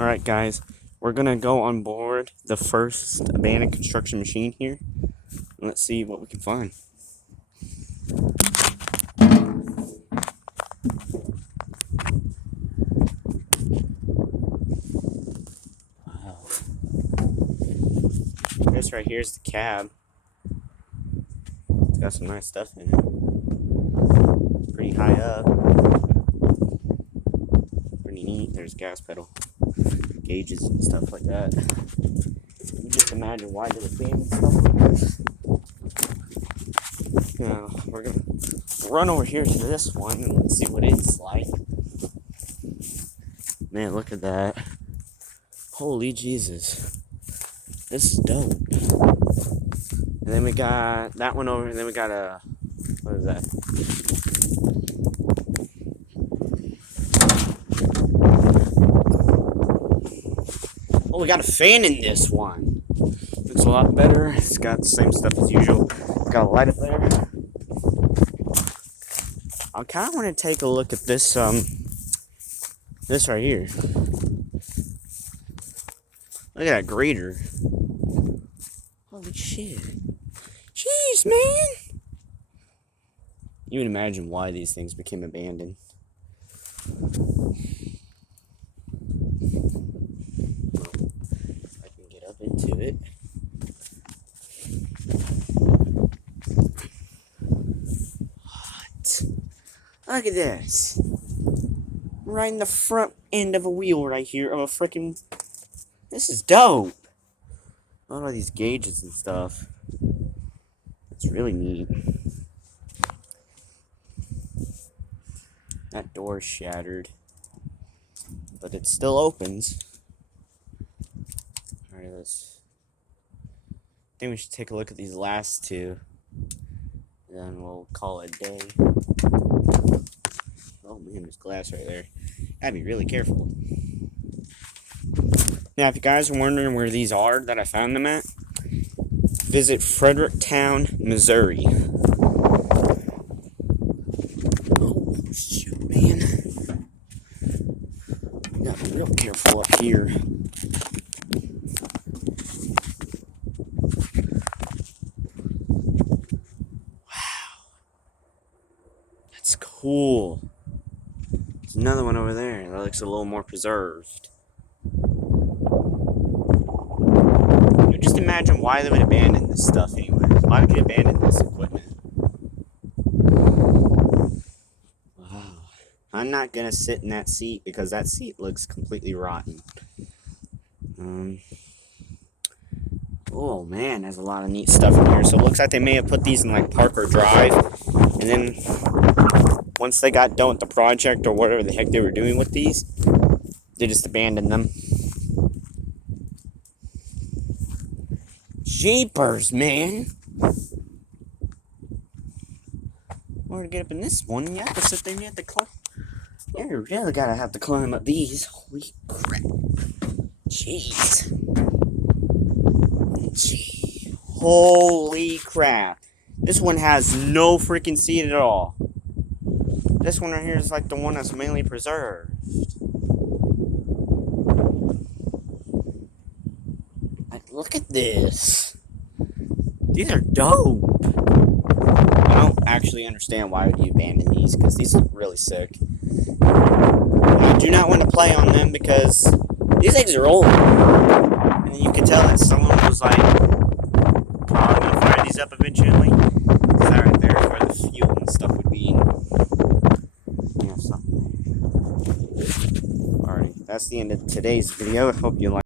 Alright guys, we're gonna go on board the first abandoned construction machine here. Let's see what we can find. Wow. This right here is the cab. It's got some nice stuff in it. It's pretty high up. Pretty neat. There's a gas pedal. Gauges and stuff like that. You just imagine why they're abandoned stuff like this. Now, we're gonna run over here to this one and let's see what it's like. Man, look at that. Holy Jesus. This is dope. And then we got that one over, and then we got a, what is that? Oh, we got a fan in this one. It's a lot better. It's got the same stuff as usual. It's got a light up there. I kind of want to take a look at this, this right here. Look at that grater. Holy shit. Jeez, man. You can imagine why these things became abandoned. I can get up into it. What? Look at this. Right in the front end of a wheel right here of a freaking... This is dope. All of these gauges and stuff. It's really neat. That door's shattered, but it still opens. Alright, I think we should take a look at these last two. Then we'll call it a day. Oh man, there's glass right there. Gotta be really careful. Now, if you guys are wondering where these are that I found them at, visit Fredericktown, Missouri. Oh, shoot, man. Gotta be real careful up here. Wow. That's cool. There's another one over there that looks a little more preserved. Just imagine why they would abandon this stuff anyway. Why would you abandon this equipment? Wow. I'm not gonna sit in that seat because that seat looks completely rotten. Oh man, there's a lot of neat stuff in here. So it looks like they may have put these in like Park or Drive, and then once they got done with the project or whatever the heck they were doing with these, they just abandoned them. Jeepers, man. Or to get up in this one, you have to sit there and you have to climb. You really gotta have to climb up these. Holy crap. Jeez. Gee. Holy crap. This one has no freaking seat at all. This one right here is like the one that's mainly preserved. Like, look at this. These are dope. I don't actually understand why would you abandon these, because these look really sick. I do not want to play on them because these things are old. And you can tell that someone was like, probably going to fire these up eventually. Because that right there is where the fuel and stuff would be. Yeah, something. Alright, that's the end of today's video. I hope you liked it.